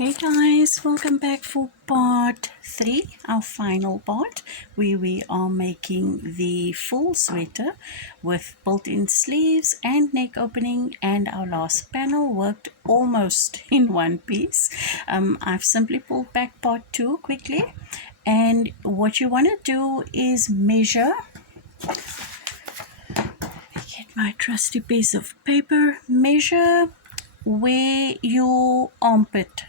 Hey guys, welcome back for part 3, our final part, where we are making the full sweater with built-in sleeves and neck opening, and our last panel worked almost in one piece. I've simply pulled back part 2 quickly, and what you want to do is measure. Get my trusty piece of paper. Measure where your armpits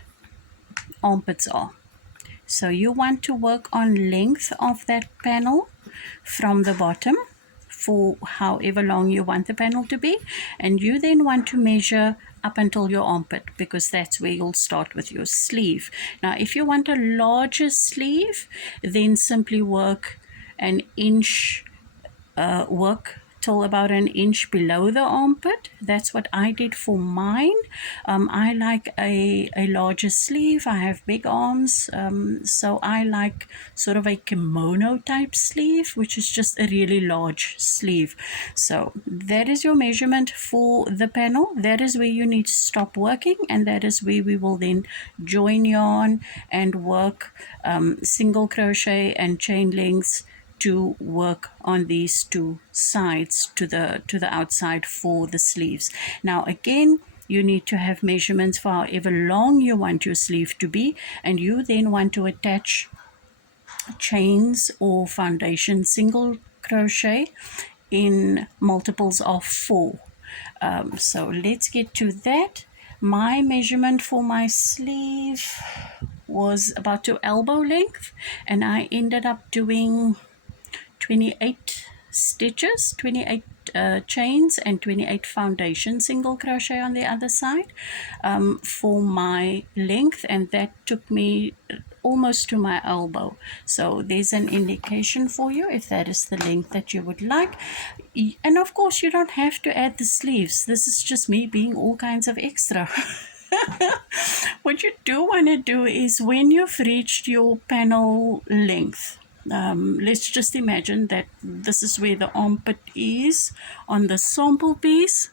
are. So you want to work on length of that panel from the bottom for however long you want the panel to be, and you then want to measure up until your armpit, because that's where you'll start with your sleeve. Now if you want a larger sleeve, then simply work an inch, work till about an inch below the armpit. That's what I did for mine. I like a larger sleeve. I have big arms, so I like sort of a kimono type sleeve, which is just a really large sleeve. So that is your measurement for the panel. That is where you need to stop working, and that is where we will then join yarn and work single crochet and chain links to work on these two sides to the outside for the sleeves. Now again, you need to have measurements for however long you want your sleeve to be, and you then want to attach chains or foundation single crochet in multiples of 4. So let's get to that. My measurement for my sleeve was about to elbow length, and I ended up doing 28 stitches, 28 chains, and 28 foundation single crochet on the other side for my length, and that took me almost to my elbow. So there's an indication for you if that is the length that you would like. And of course you don't have to add the sleeves. This is just me being all kinds of extra. What you do want to do is, when you've reached your panel length, let's just imagine that this is where the armpit is on the sample piece,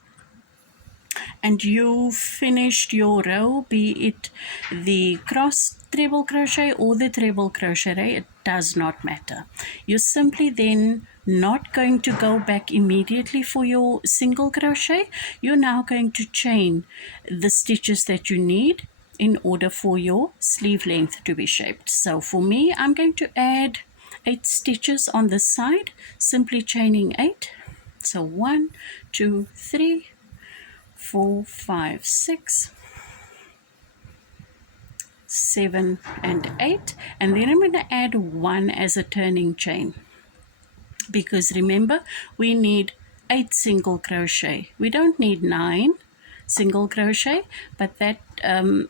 and you finished your row, be it the cross treble crochet or the treble crochet, it does not matter. You're simply then not going to go back immediately for your single crochet. You're now going to chain the stitches that you need in order for your sleeve length to be shaped. So for me, I'm going to add 8 stitches on the side, simply chaining 8. So 1, 2, 3, 4, 5, 6, 7, and 8, and then I'm going to add 1 as a turning chain, because remember, we need 8 single crochet. We don't need 9 single crochet, but that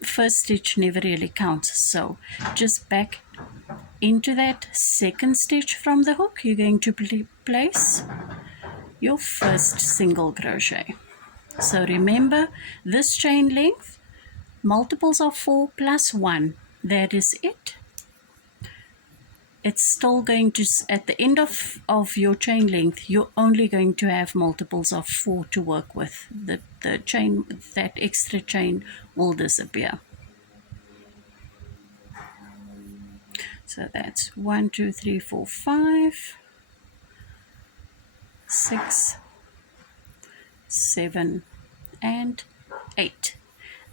first stitch never really counts. So just back into that second stitch from the hook, you're going to place your first single crochet. So remember, this chain length, multiples of 4 plus 1, that is it. It's still going to, at the end of your chain length, you're only going to have multiples of 4 to work with. The chain, that extra chain will disappear. So that's 1, 2, 3, 4, 5, 6, 7, and 8.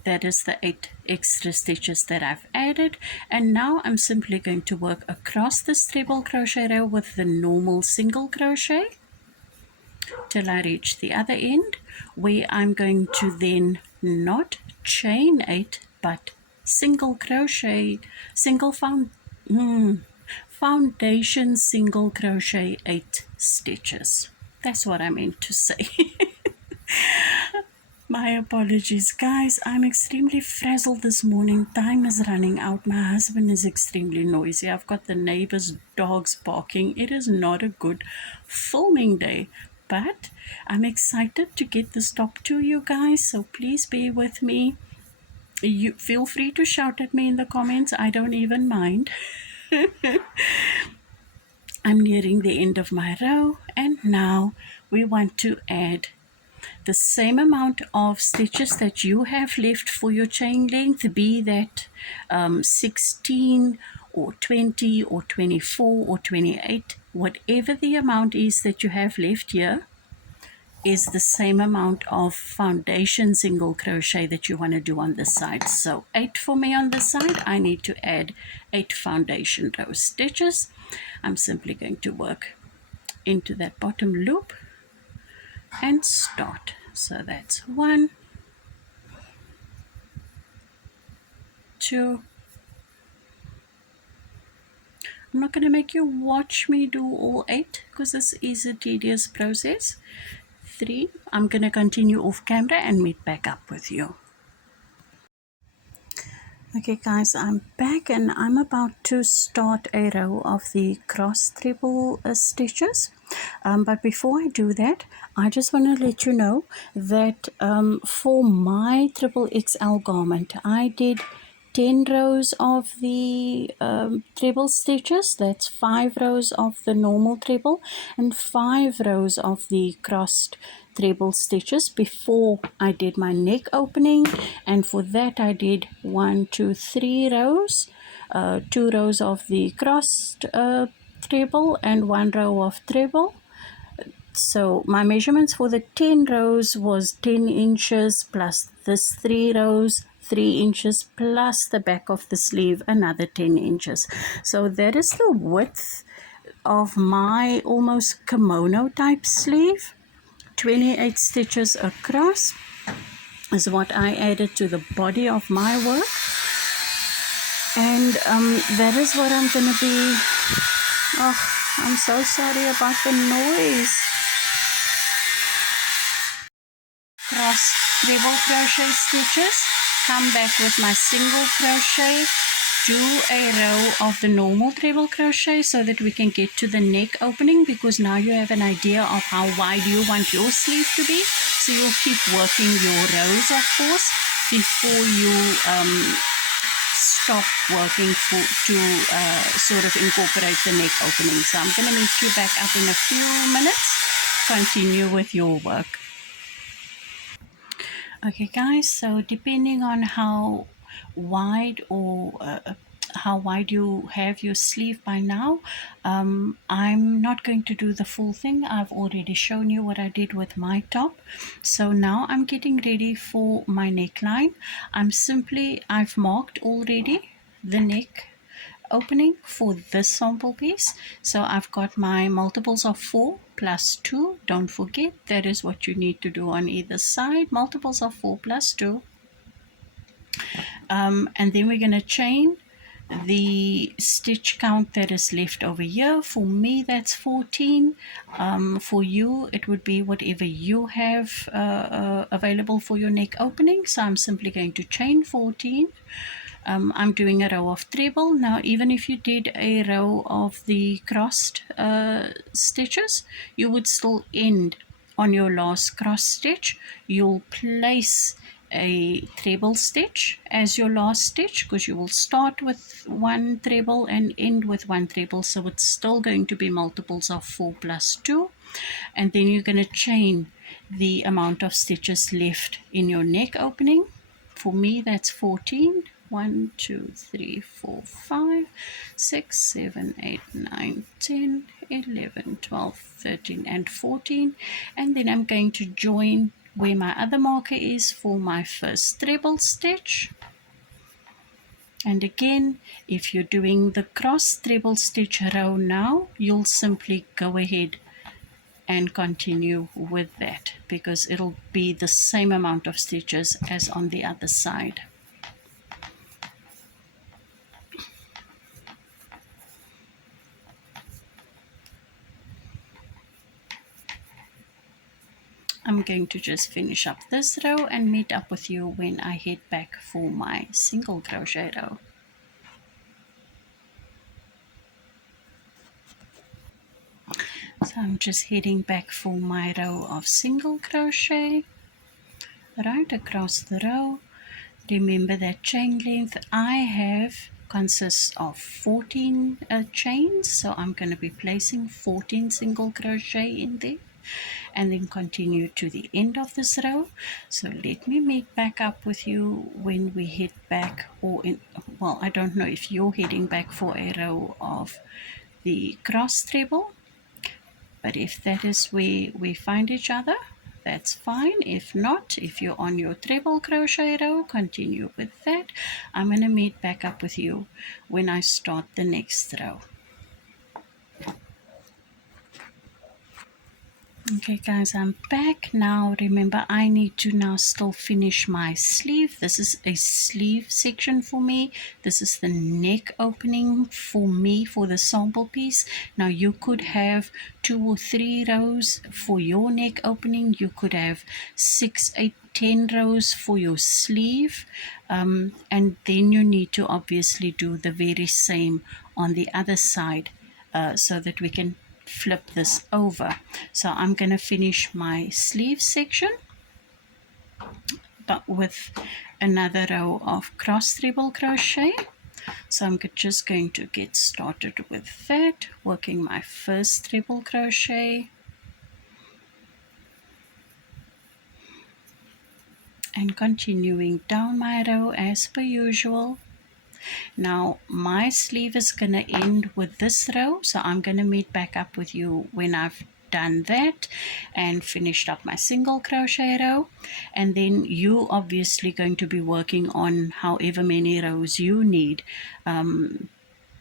That is the 8 extra stitches that I've added, and now I'm simply going to work across this treble crochet row with the normal single crochet till I reach the other end, where I'm going to then not chain 8 but single crochet, foundation single crochet 8 stitches. That's what I meant to say. My apologies, guys. I'm extremely frazzled this morning. Time is running out. My husband is extremely noisy. I've got the neighbor's dogs barking. It is not a good filming day, but I'm excited to get this top to you guys, so please bear with me. You feel free to shout at me in the comments. I don't even mind. I'm nearing the end of my row, and now we want to add the same amount of stitches that you have left for your chain length, be that 16 or 20 or 24 or 28, whatever the amount is that you have left here, is the same amount of foundation single crochet that you want to do on this side. So 8 for me on this side. I need to add 8 foundation row stitches. I'm simply going to work into that bottom loop and start. So that's 1, 2. I'm not going to make you watch me do all 8 because this is a tedious process. 3. I'm going to continue off camera and meet back up with you. Okay guys, I'm back and I'm about to start a row of the cross treble stitches. But before I do that, I just want to let you know that for my triple XL garment, I did 10 rows of the treble stitches. That's 5 rows of the normal treble and 5 rows of the crossed treble stitches before I did my neck opening, and for that I did 1, 2, 3 rows, 2 rows of the crossed treble and 1 row of treble. So my measurements for the 10 rows was 10 inches plus this 3 rows, 3 inches plus the back of the sleeve another 10 inches. So that is the width of my almost kimono type sleeve. 28 stitches across is what I added to the body of my work, and that is what I'm going to be. Oh, I'm so sorry about the noise. Cross treble crochet stitches, come back with my single crochet, do a row of the normal treble crochet so that we can get to the neck opening, because now you have an idea of how wide you want your sleeve to be. So you'll keep working your rows, of course, before you stop working to sort of incorporate the neck opening. So I'm going to meet you back up in a few minutes. Continue with your work. Okay guys, so depending on how wide or how wide you have your sleeve by now, I'm not going to do the full thing. I've already shown you what I did with my top. So now I'm getting ready for my neckline. I've marked already the neck opening for this sample piece. So I've got my multiples of 4 plus 2. Don't forget, that is what you need to do on either side, multiples of 4 plus 2. And then we're going to chain the stitch count that is left over here. For me, that's 14. For you, it would be whatever you have available for your neck opening. So I'm simply going to chain 14. I'm doing a row of treble. Now, even if you did a row of the crossed stitches, you would still end on your last cross stitch. You'll place a treble stitch as your last stitch, because you will start with 1 treble and end with 1 treble, so it's still going to be multiples of 4 plus 2, and then you're going to chain the amount of stitches left in your neck opening. For me, that's 14. 1, 2, 3, 4, 5, 6, 7, 8, 9, 10, 11, 12, 13, and 14. And then I'm going to join where my other marker is for my first treble stitch. And again, if you're doing the cross treble stitch row now, you'll simply go ahead and continue with that, because it'll be the same amount of stitches as on the other side. I'm going to just finish up this row and meet up with you when I head back for my single crochet row. So I'm just heading back for my row of single crochet right across the row. Remember that chain length I have consists of 14 chains, so I'm going to be placing 14 single crochet in there. and then continue to the end of this row. So let me meet back up with you when we head back, or in, well, I don't know if you're heading back for a row of the cross treble, but if that is where we find each other, that's fine. If not, if you're on your treble crochet row, continue with that. I'm going to meet back up with you when I start the next row. Okay guys, I'm back now. Remember, I need to now still finish my sleeve. This is a sleeve section for me. This is the neck opening for me for the sample piece. Now you could have 2 or 3 rows for your neck opening. You could have 6, 8, 10 rows for your sleeve, and then you need to obviously do the very same on the other side, so that we can flip this over. So I'm going to finish my sleeve section, but with another row of cross treble crochet. So I'm just going to get started with that, working my first treble crochet and continuing down my row as per usual. Now my sleeve is going to end with this row, so I'm going to meet back up with you when I've done that and finished up my single crochet row. And then you obviously going to be working on however many rows you need,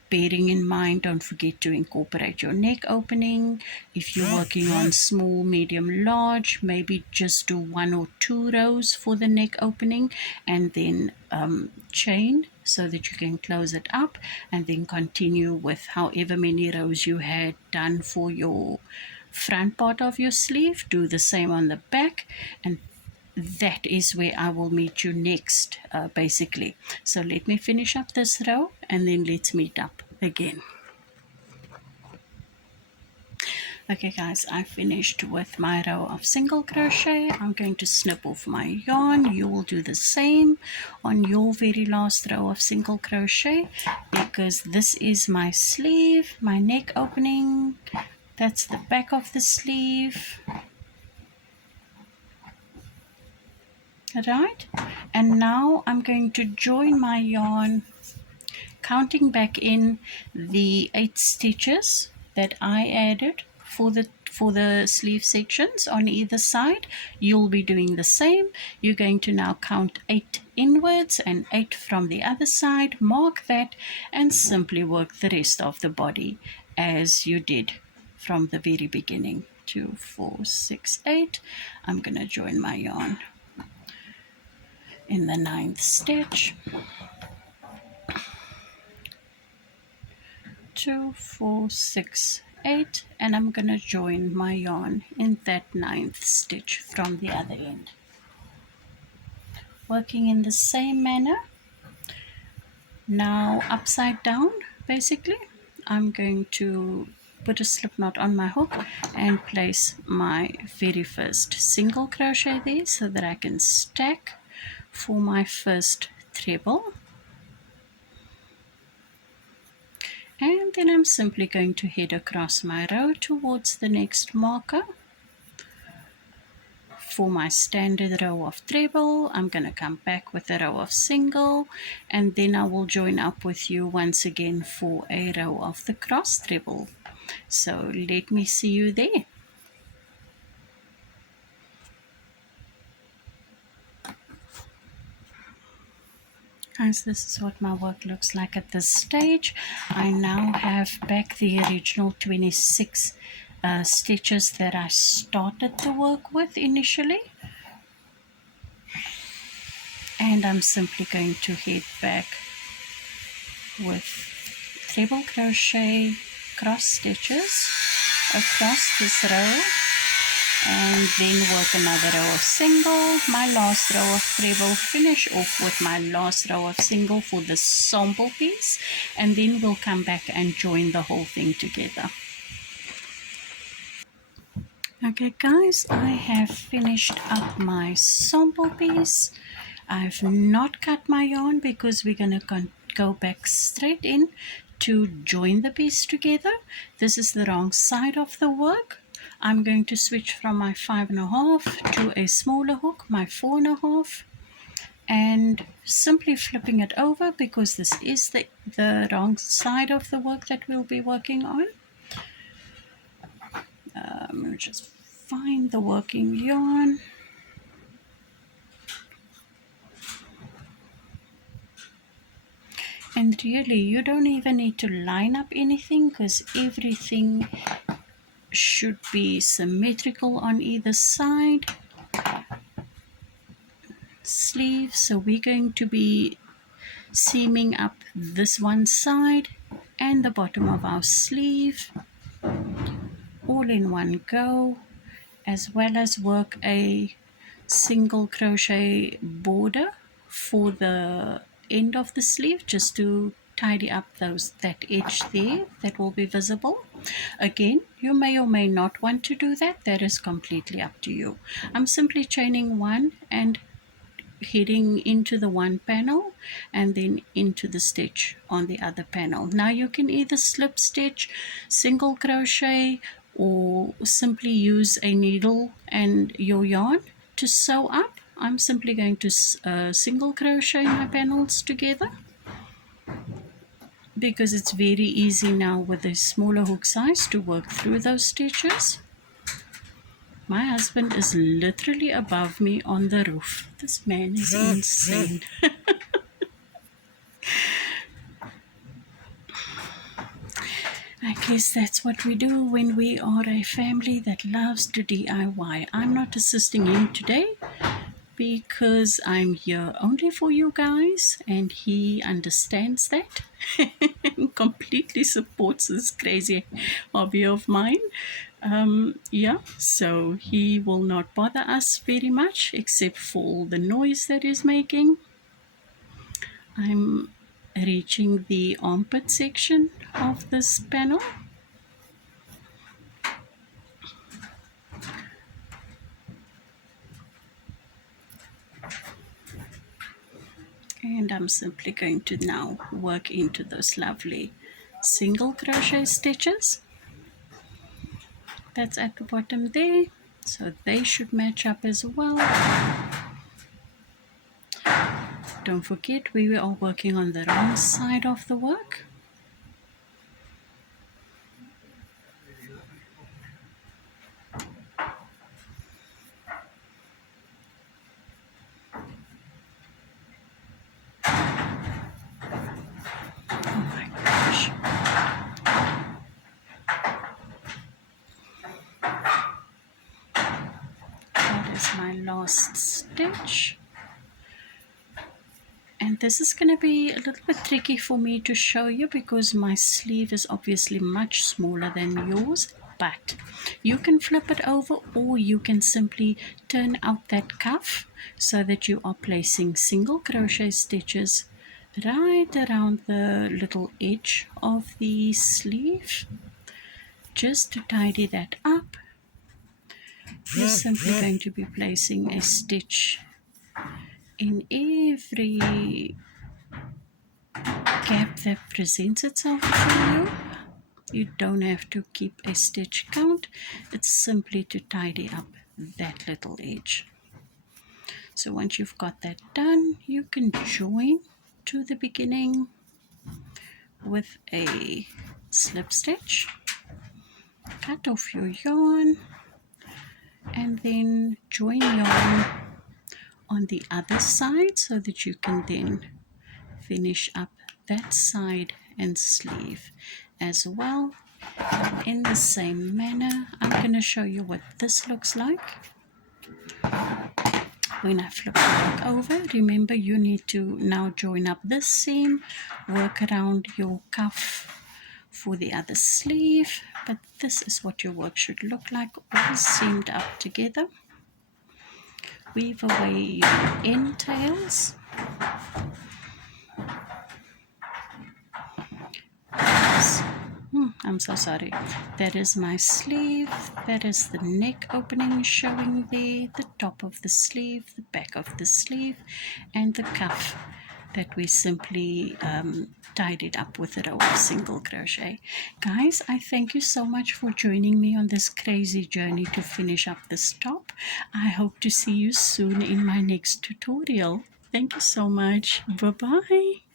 bearing in mind, don't forget to incorporate your neck opening. If you're working on small, medium, large, maybe just do 1 or 2 rows for the neck opening, and then chain so that you can close it up, and then continue with however many rows you had done for your front part of your sleeve. Do the same on the back, and that is where I will meet you next, basically. So let me finish up this row and then let's meet up again. Okay guys, I finished with my row of single crochet. I'm going to snip off my yarn. You will do the same on your very last row of single crochet, because this is my sleeve, my neck opening. That's the back of the sleeve. Right, and now I'm going to join my yarn, counting back in the 8 stitches that I added for the sleeve sections on either side. You'll be doing the same. You're going to now count 8 inwards and 8 from the other side, mark that, and simply work the rest of the body as you did from the very beginning. 2, 4, 6, 8. I'm going to join my yarn in the 9th stitch. 2, 4, 6, 8, and I'm going to join my yarn in that 9th stitch from the other end. Working in the same manner. Now upside down, basically, I'm going to put a slip knot on my hook and place my very first single crochet there so that I can stack for my first treble. And then I'm simply going to head across my row towards the next marker. For my standard row of treble, I'm going to come back with a row of single, and then I will join up with you once again for a row of the cross treble. So let me see you there. Guys, this is what my work looks like at this stage. I now have back the original 26 stitches that I started to work with initially, and I'm simply going to head back with treble crochet cross stitches across this row, and then work another row of single, my last row of treble, finish off with my last row of single for the sample piece, and then we'll come back and join the whole thing together. Okay guys, I have finished up my sample piece. I've not cut my yarn because we're going to go back straight in to join the piece together. This is the wrong side of the work. I'm going to switch from my 5.5 to a smaller hook, my 4.5, and simply flipping it over because this is the wrong side of the work that we'll be working on. We'll just find the working yarn. And really, you don't even need to line up anything because everything should be symmetrical on either side. Sleeve, so we're going to be seaming up this one side and the bottom of our sleeve all in one go, as well as work a single crochet border for the end of the sleeve, just to tidy up that edge there that will be visible. Again, you may or may not want to do that. That is completely up to you. I'm simply chaining one and heading into the one panel and then into the stitch on the other panel. Now you can either slip stitch, single crochet, or simply use a needle and your yarn to sew up. I'm simply going to single crochet my panels together because it's very easy now with a smaller hook size to work through those stitches. My husband is literally above me on the roof. This man is insane. I guess that's what we do when we are a family that loves to DIY. I'm not assisting him today because I'm here only for you guys, and he understands that and completely supports this crazy hobby of mine. Yeah, so he will not bother us very much except for all the noise that he's making. I'm reaching the armpit section of this panel. And I'm simply going to now work into those lovely single crochet stitches that's at the bottom there, so they should match up as well. Don't forget, we are working on the wrong side of the work. Oh my gosh. That is my last stitch. And this is going to be a little bit tricky for me to show you because my sleeve is obviously much smaller than yours, but you can flip it over, or you can simply turn out that cuff so that you are placing single crochet stitches right around the little edge of the sleeve. Just to tidy that up, you're simply going to be placing a stitch in every gap that presents itself to you. You don't have to keep a stitch count. It's simply to tidy up that little edge. So once you've got that done, you can join to the beginning with a slip stitch, cut off your yarn, and then join yarn on the other side so that you can then finish up that side and sleeve as well in the same manner. I'm going to show you what this looks like when I flip the work over. Remember, you need to now join up this seam, work around your cuff for the other sleeve, but this is what your work should look like, all seamed up together. Weave away your end tails. I'm so sorry. That is my sleeve. That is the neck opening showing there, the top of the sleeve, the back of the sleeve, and the cuff that we simply tied it up with a row of single crochet. Guys, I thank you so much for joining me on this crazy journey to finish up this top. I hope to see you soon in my next tutorial. Thank you so much. Bye bye.